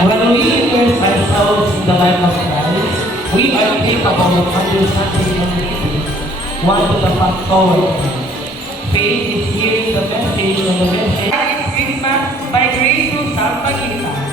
When we immerse ourselves in the life of Christ, we are capable of understanding and living one to the path toward Him. Faith is hearing the message and the message is Christmas by grace through Santa Gita.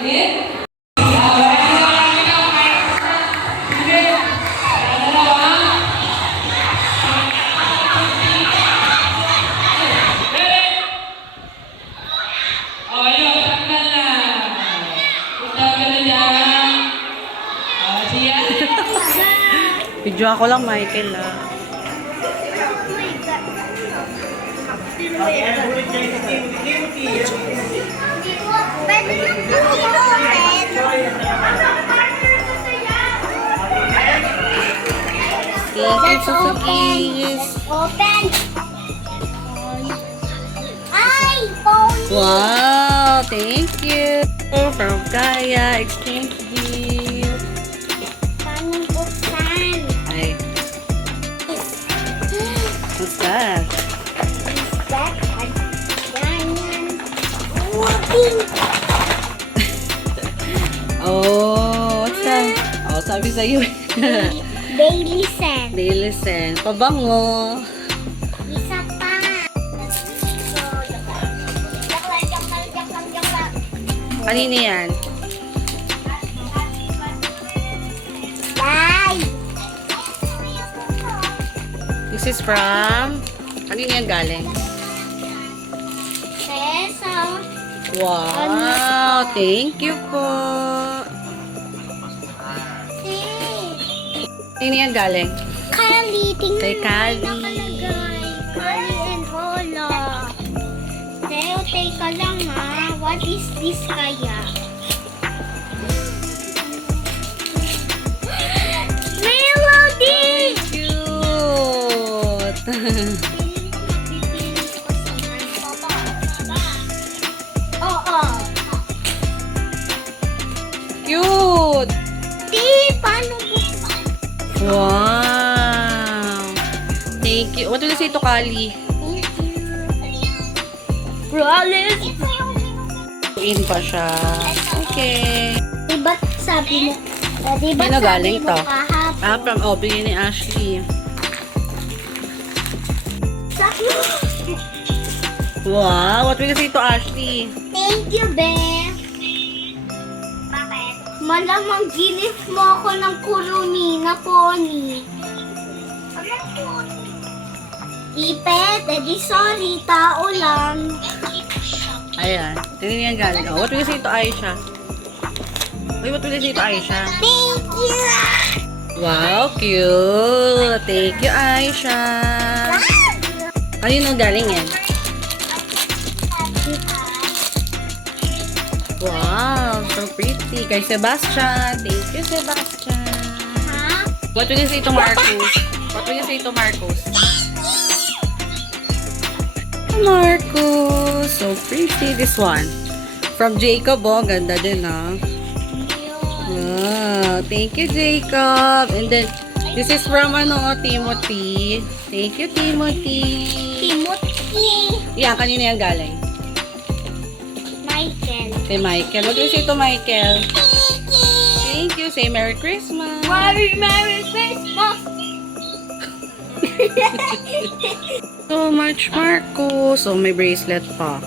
Oh, ayun, tanggal na. Tanggal na dyan. Siya. Video ako lang, Michael, ah. Thank you, Suzuki. Open. Ay, phone. Wow, thank you. From Kaya Exchange Gift. Paano buksan? Ay, what's that? Is that yan? Whooping. Oh, what's that? Oh, sabi sa'yo. Daily Sand. Daily Sen. Pabango. Isa pa. So, joke lang. Kanina yan? Bye. This is from... Kanina yan galing? Peso. Wow, thank you po. Kanina yan galing? Kali, tingnan Kay mo Kali. nakalagay. Kali and Lola. Teo, teka lang ha. What is this kaya? Melody! Cute! Oo. Cute! Di, paano buksan? Wow! Thank you. What will you say to Kali? Promise. In pa siya. Okay. Diba sabi mo? Diba Sino sabi galing mo to? kahapon? Ah, from bigay ni Ashley. Wow! What will you say to Ashley? Thank you, Beth. Bakit? Malamang gift mo ako ng kurumi na pony. Ipet, edi sorry, tao lang. Ayan. Tingnan yan galing. Oh, what will you say to Aisha? Wait, what will you say to Aisha? Thank you! Wow, cute! Thank you, Aisha! Kanino galing yan? Wow, so pretty. Kay Sebastian. Thank you, Sebastian. Ha? What will you say to Marcos? What will you say to Marcos? Marcos. So pretty. This one. From Jacob. Oh, ganda din, ah. Wow. Thank you, Jacob. And then, this is from, Timothy. Thank you, Timothy. Timothy. Yan, kanina yan galing. Michael. Kay Michael. What do you say to Michael? Thank you. Say Merry Christmas. Merry Christmas! So much, Marco. So, may bracelet pa.